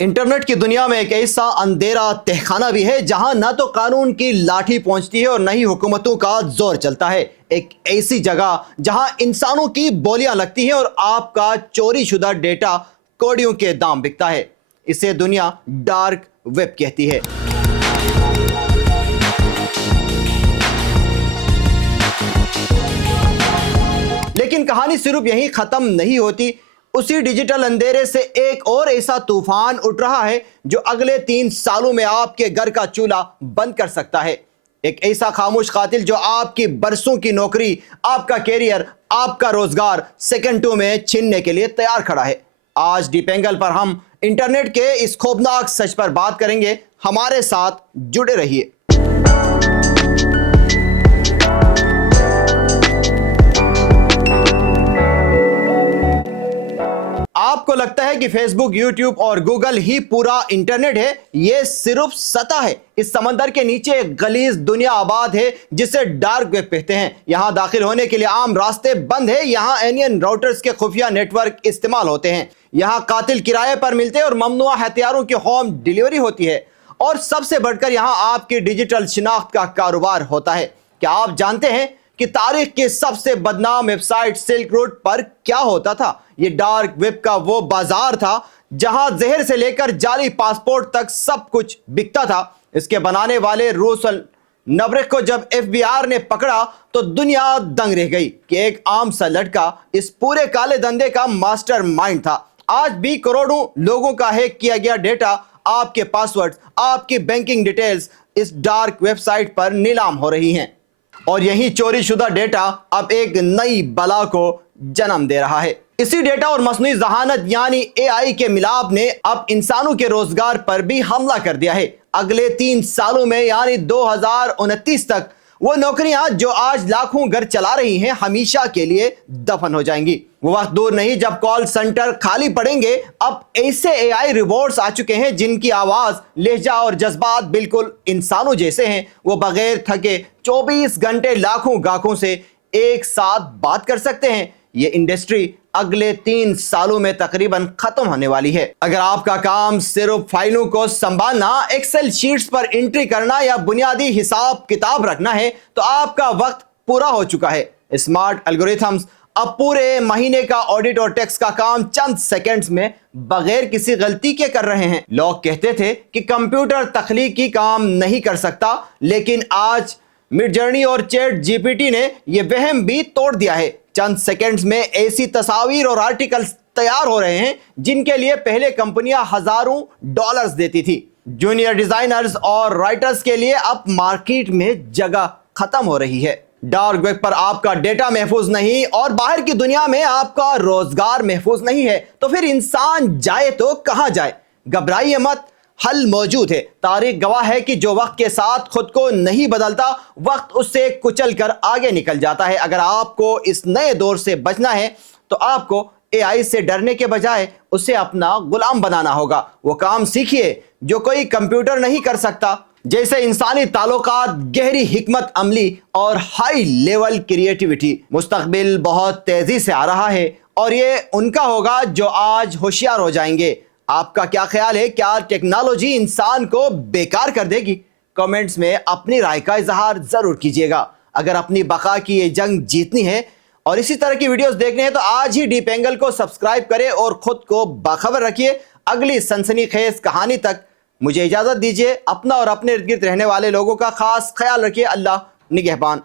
Internet की दुनिया में एक ऐसा अंधेरा तहखाना भी है जहां न तो कानून की लाठी पहुंचती है और न ही हुकूमतों का जोर चलता है। एक ऐसी जगह जहां इंसानों की बोलियां लगती हैं और आपका चोरी शुदा डेटा कौड़ियों के दाम बिकता है। इसे दुनिया डार्क वेब कहती है। लेकिन कहानी सिर्फ यहीं खत्म नहीं होती। उसी डिजिटल अंधेरे से एक और ऐसा तूफान उठ रहा है जो अगले 3 सालों में आपके घर का चूल्हा बंद कर सकता है। एक ऐसा खामोश कातिल जो आपकी बरसों की नौकरी, आपका कैरियर, आपका रोजगार सेकंडों में छीनने के लिए तैयार खड़ा है। आज डीप एंगल पर हम इंटरनेट के इस खौफनाक सच पर बात करेंगे। हमारे साथ जुड़े रहिए। आपको लगता है कि फेसबुक, यूट्यूब और गूगल ही पूरा इंटरनेट है? यह सिर्फ सतह है। इस समंदर के नीचे एक गलीज दुनिया आबाद है जिसे डार्क वेब कहते हैं। यहां दाखिल होने के लिए आम रास्ते बंद है। यहां एनियन राउटर्स के खुफिया नेटवर्क इस्तेमाल होते हैं। यहां कातिल किराए पर मिलते हैं और ममनुआ हथियारों की होम डिलीवरी होती है। और सबसे बढ़कर यहां आपकी डिजिटल शिनाख्त का कारोबार होता है। क्या आप जानते हैं कि तारीख की सबसे बदनाम वेबसाइट सिल्क रूट पर क्या होता था? ये डार्क वेब का वो बाजार था जहां जहर से लेकर जाली पासपोर्ट तक सब कुछ बिकता था। इसके बनाने वाले रूसल नवरेख को जब एफबीआर ने पकड़ा तो दुनिया दंग रह गई कि एक आम सा लड़का इस पूरे काले धंधे का मास्टरमाइंड था। आज भी करोड़ों लोगों का हैक किया गया डेटा, आपके पासवर्ड, आपकी बैंकिंग डिटेल्स इस डार्क वेबसाइट पर नीलाम हो रही हैं। और यही चोरी शुदा डेटा अब एक नई बला को जन्म दे रहा है। इसी डेटा और मसनूई ज़हानत यानी एआई के मिलाप ने अब इंसानों के रोजगार पर भी हमला कर दिया है। अगले 3 सालों में यानी 2029 तक वो नौकरियां जो आज लाखों घर चला रही हैं हमेशा के लिए दफन हो जाएंगी। वो वक्त दूर नहीं जब कॉल सेंटर खाली पड़ेंगे। अब ऐसे एआई रिबॉट्स आ चुके हैं जिनकी आवाज, लहजा और जज्बात बिल्कुल इंसानों जैसे हैं। वो बगैर थके 24 घंटे लाखों गाहकों से एक साथ बात कर सकते हैं। ये इंडस्ट्री अगले 3 सालों में तकरीबन खत्म होने वाली है। अगर आपका काम सिर्फ फाइलों को संभालना, एक्सेल शीट्स पर एंट्री करना या बुनियादी हिसाब किताब रखना है तो आपका वक्त पूरा हो चुका है। स्मार्ट एल्गोरिथम्स अब पूरे महीने का ऑडिट और टैक्स का काम चंद सेकंड्स में बगैर किसी गलती के कर रहे हैं। लोग कहते थे कि कंप्यूटर तख्लीकी काम नहीं कर सकता, लेकिन आज मिडजर्नी और चैट जीपीटी ने यह वहम भी तोड़ दिया है। चंद सेकंड्स में ऐसी तस्वीर और आर्टिकल्स तैयार हो रहे हैं जिनके लिए पहले कंपनियां हजारों डॉलर्स देती थी। जूनियर डिजाइनर्स और राइटर्स के लिए अब मार्केट में जगह खत्म हो रही है। डार्क वेब पर आपका डेटा महफूज नहीं और बाहर की दुनिया में आपका रोजगार महफूज नहीं है तो फिर इंसान जाए तो कहां जाए? घबराइए मत, हल मौजूद है। तारीख गवाह है कि जो वक्त के साथ खुद को नहीं बदलता, वक्त उससे कुचल कर आगे निकल जाता है। अगर आपको इस नए दौर से बचना है तो आपको एआई से डरने के बजाय उसे अपना गुलाम बनाना होगा। वो काम सीखिए जो कोई कंप्यूटर नहीं कर सकता, जैसे इंसानी ताल्लुकात, गहरी हिकमत अमली और हाई लेवल क्रिएटिविटी। मुस्तकबिल बहुत तेजी से आ रहा है और ये उनका होगा जो आज होशियार हो जाएंगे। आपका क्या ख्याल है? क्या टेक्नोलॉजी इंसान को बेकार कर देगी? कमेंट्स में अपनी राय का इजहार जरूर कीजिएगा। अगर अपनी बका की ये जंग जीतनी है और इसी तरह की वीडियोस देखने हैं तो आज ही डीप एंगल को सब्सक्राइब करें और खुद को बाखबर रखिए। अगली सनसनीखेज कहानी तक मुझे इजाजत दीजिए। अपना और अपने इर्द गिर्द रहने वाले लोगों का खास ख्याल रखिए। अल्लाह निगहबान।